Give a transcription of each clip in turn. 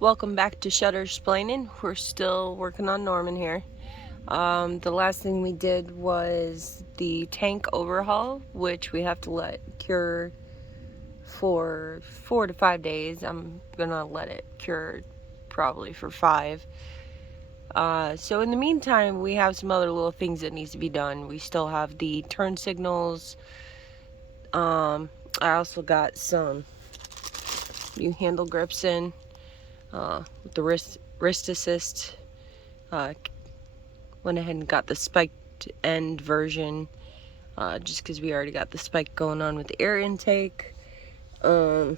Welcome back to Shuttersplaining. We're still working on Norman here. The last thing we did was the tank overhaul, which we have to let cure for 4 to 5 days. I'm gonna let it cure probably for 5. So in the meantime, we have some other little things that needs to be done. We still have the turn signals. I also got some new handle grips in with the wrist assist. Went ahead and got the spiked end version just because we already got the spike going on with the air intake. We've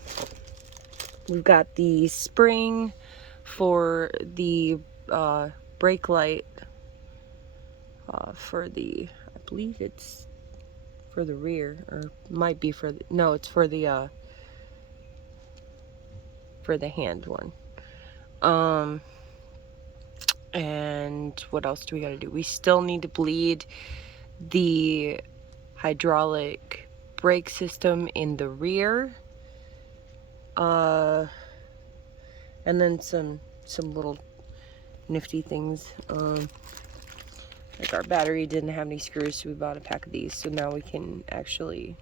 got the spring for the brake light for the, I believe it's for the rear, or might be for the, no, it's for the hand one. And what else do we gotta do? We still need to bleed the hydraulic brake system in the rear. And then some little nifty things. Like our battery didn't have any screws, so we bought a pack of these. So now we can actually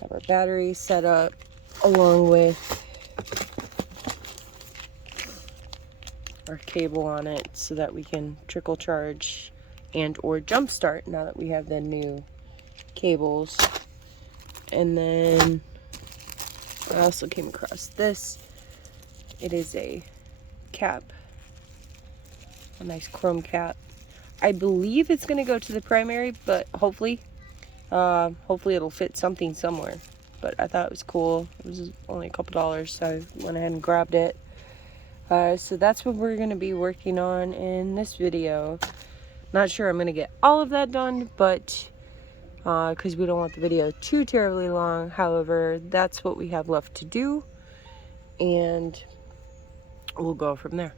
have our battery set up along with our cable on it so that we can trickle charge and or jump start now that we have the new cables. And then I also came across this. It is a cap, a nice chrome cap. I believe it's gonna go to the primary, but hopefully it'll fit something somewhere. But I thought it was cool. It was only a couple dollars, so I went ahead and grabbed it. So that's what we're gonna be working on in this video. Not sure I'm gonna get all of that done, but because we don't want the video too terribly long. However, that's what we have left to do, and we'll go from there.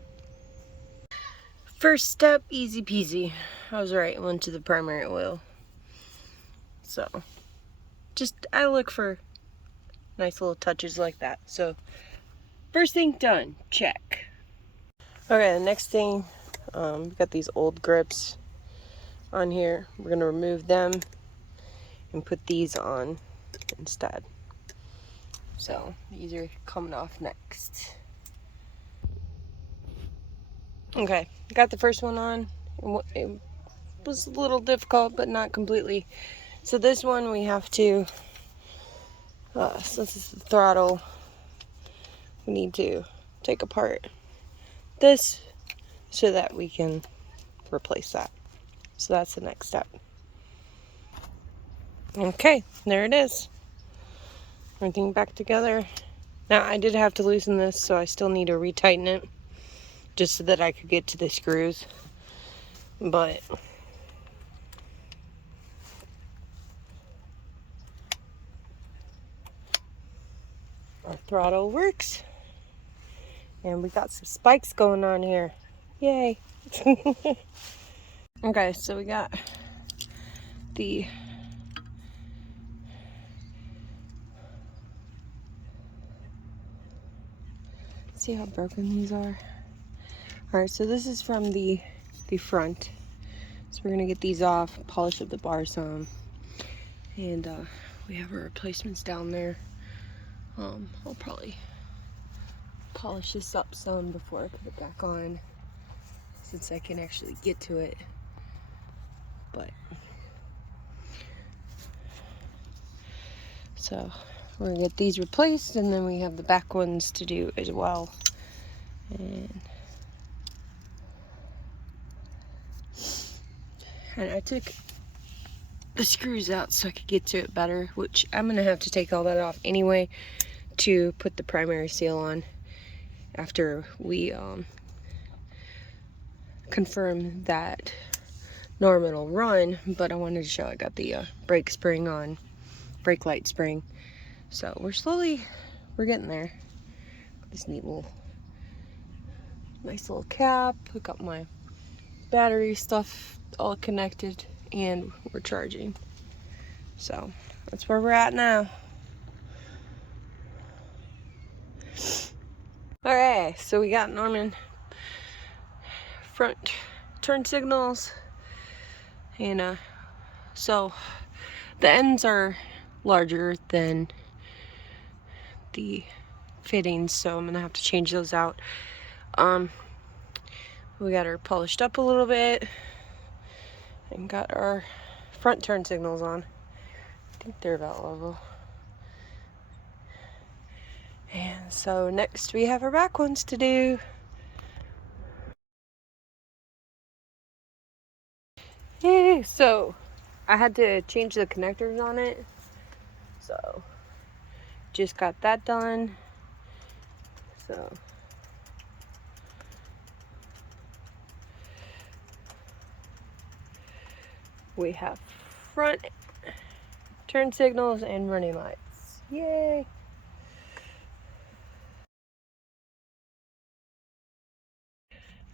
First step, easy peasy. I was right, went to the primary oil. So, I look for nice little touches like that. So, first thing done, check. Okay, the next thing, we've got these old grips on here. We're gonna remove them and put these on instead. So, these are coming off next. Okay, got the first one on. It was a little difficult, but not completely. So this one we have to, since it's the throttle, we need to take apart this so that we can replace that. So that's the next step. Okay, there it is. Everything back together. Now I did have to loosen this, so I still need to retighten it just so that I could get to the screws. But our throttle works. And we got some spikes going on here. Yay. Okay, so we got the see how broken these are. Alright, so this is from the front. So we're gonna get these off, polish up the bar some, and we have our replacements down there. I'll probably polish this up some before I put it back on, since I can actually get to it. But so we're gonna get these replaced, and then we have the back ones to do as well. And I took the screws out so I could get to it better, which I'm gonna have to take all that off anyway to put the primary seal on after we confirm that Norman will run. But I wanted to show I got the brake spring on, brake light spring. So we're getting there. This neat little, nice little cap. Hook up my battery stuff all connected, and we're charging. So that's where we're at now. Okay, so we got Norman front turn signals, and so the ends are larger than the fittings, so I'm gonna have to change those out. We got her polished up a little bit and got our front turn signals on. I think they're about level. And so next we have our back ones to do. Yay! So I had to change the connectors on it, so just got that done. So we have front turn signals and running lights. Yay!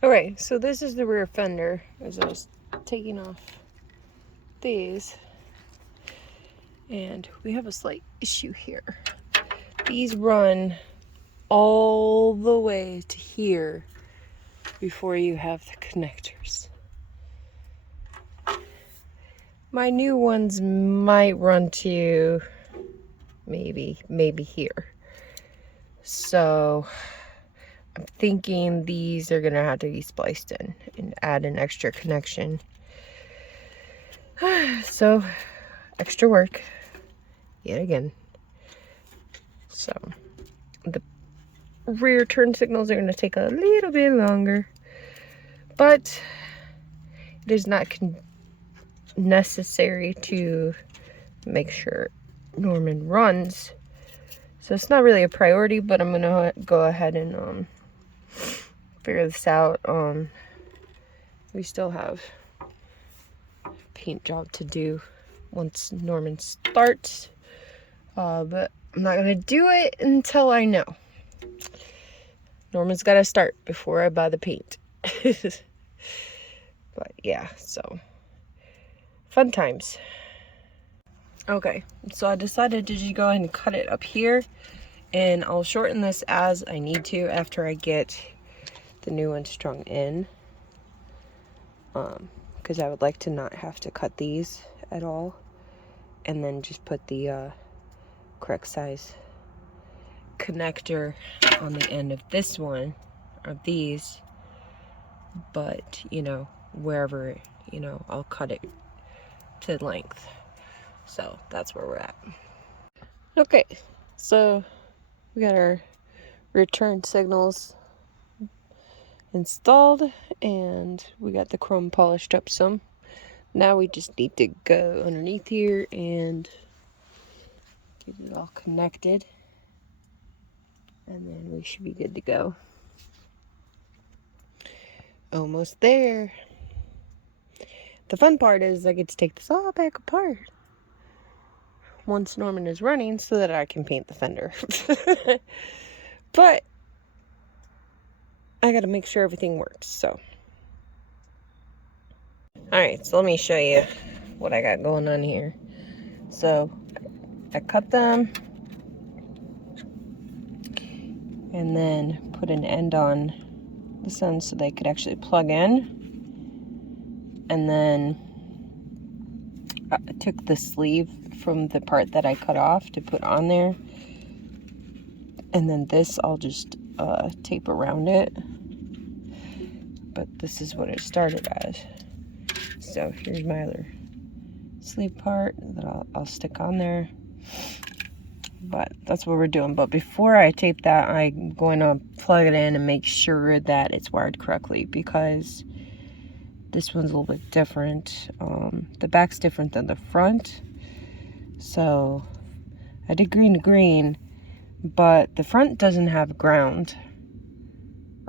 Alright, so this is the rear fender as I was taking off these. And we have a slight issue here. These run all the way to here before you have the connectors. My new ones might run to maybe here. So I'm thinking these are gonna have to be spliced in and add an extra connection. So extra work yet again. So the rear turn signals are going to take a little bit longer, but it is not necessary to make sure Norman runs. So it's not really a priority, but I'm going to go ahead and figure this out. We still have a paint job to do once Norman starts, but I'm not going to do it until I know. Norman's got to start before I buy the paint. But yeah, so fun times. Okay, so I decided to just go ahead and cut it up here, and I'll shorten this as I need to after I get the new one strung in, because I would like to not have to cut these at all, and then just put the correct size connector on the end of this one, of these, but you know, wherever, you know, I'll cut it to length. So that's where we're at. Okay, so we got our return signals installed and we got the chrome polished up some. Now we just need to go underneath here and get it all connected, and then we should be good to go. Almost there. The fun part is I get to take this all back apart once Norman is running so that I can paint the fender. But I gotta make sure everything works, so. Alright, so let me show you what I got going on here. So I cut them and then put an end on this end so they could actually plug in. And then I took the sleeve from the part that I cut off to put on there. And then this I'll just tape around it. But this is what it started as. So here's my other sleeve part that I'll stick on there. But that's what we're doing. But before I tape that, I'm going to plug it in and make sure that it's wired correctly, because this one's a little bit different. The back's different than the front. So I did green to green, but the front doesn't have ground.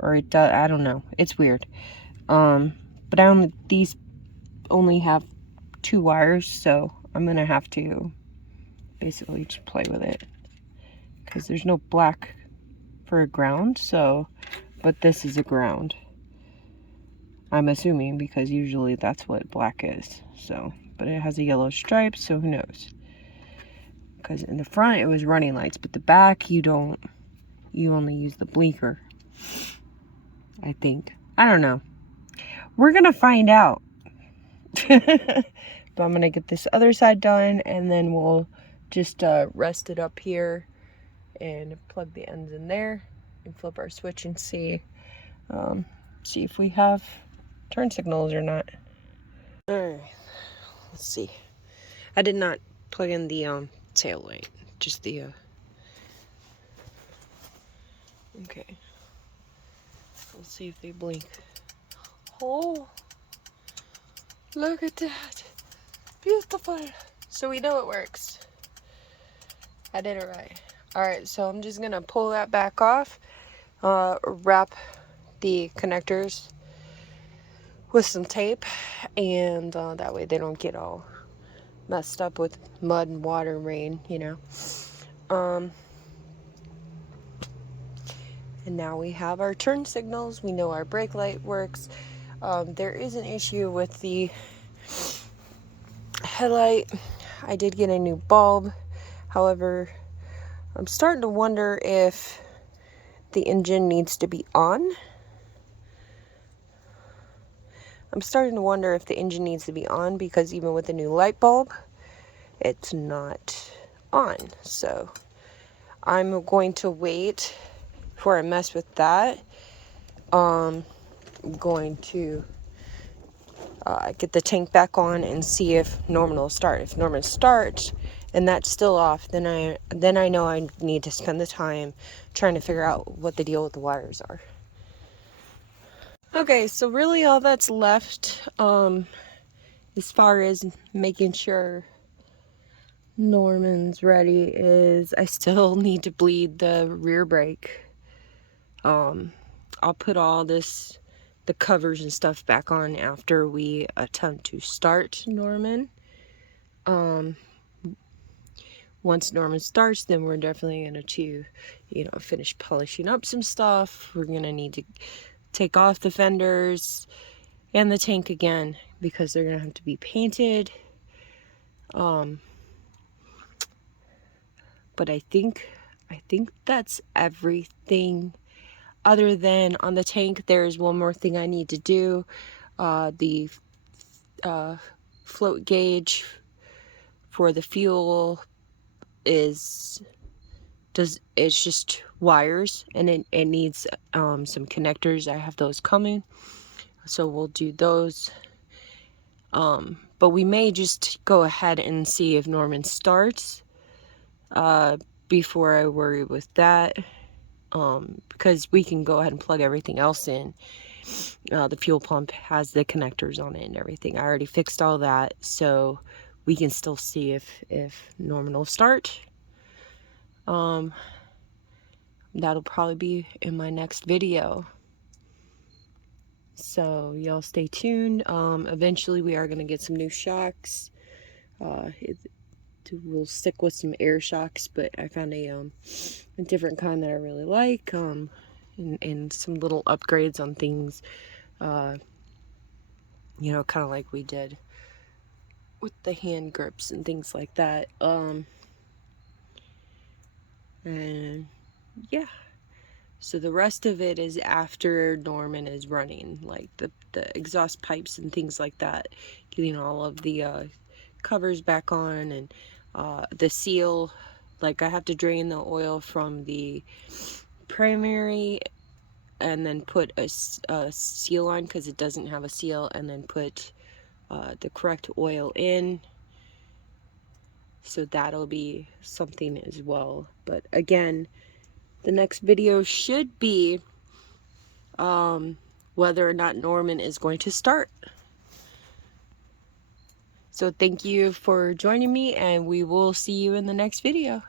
Or it does, I don't know. It's weird. But these only have 2 wires, so I'm gonna have to basically just play with it, because there's no black for a ground. So, but this is a ground, I'm assuming, because usually that's what black is. So, but it has a yellow stripe, so who knows? Because in the front it was running lights, but the back you only use the blinker I think. I don't know. We're gonna find out. But I'm gonna get this other side done, and then we'll just rest it up here and plug the ends in there and flip our switch and see if we have turn signals or not. Alright, let's see. I did not plug in the tail light, just the okay. Let's see if they blink. Oh, look at that. Beautiful. So we know it works. I did it right. Alright, so I'm just gonna pull that back off, wrap the connectors with some tape, and that way they don't get all messed up with mud and water and rain, you know. And now we have our turn signals. We know our brake light works. There is an issue with the headlight. I did get a new bulb. However, I'm starting to wonder if the engine needs to be on. Because even with the new light bulb, it's not on. So I'm going to wait before I mess with that. I'm going to get the tank back on and see if Norman will start. If Norman starts and that's still off, then I know I need to spend the time trying to figure out what the deal with the wires are. Okay, so really all that's left as far as making sure Norman's ready is I still need to bleed the rear brake. I'll put all the covers and stuff back on after we attempt to start Norman. Once Norman starts, then we're definitely going to, finish polishing up some stuff. We're going to need to take off the fenders and the tank again because they're going to have to be painted. But I think that's everything. Other than on the tank, there's one more thing I need to do. The float gauge for the fuel it's just wires, and it needs some connectors. I have those coming, so we'll do those. But we may just go ahead and see if Norman starts before I worry with that. Because we can go ahead and plug everything else in. The fuel pump has the connectors on it and everything. I already fixed all that, so we can still see if Norman will start. That'll probably be in my next video. So y'all stay tuned. Eventually we are going to get some new shocks. We'll stick with some air shocks, but I found a different kind that I really like, and some little upgrades on things, kind of like we did with the hand grips and things like that. And yeah, so the rest of it is after Norman is running, like the exhaust pipes and things like that, getting all of the covers back on, and the seal. Like, I have to drain the oil from the primary and then put a seal on because it doesn't have a seal, and then put the correct oil in. So that'll be something as well. But again, the next video should be whether or not Norman is going to start. So thank you for joining me, and we will see you in the next video.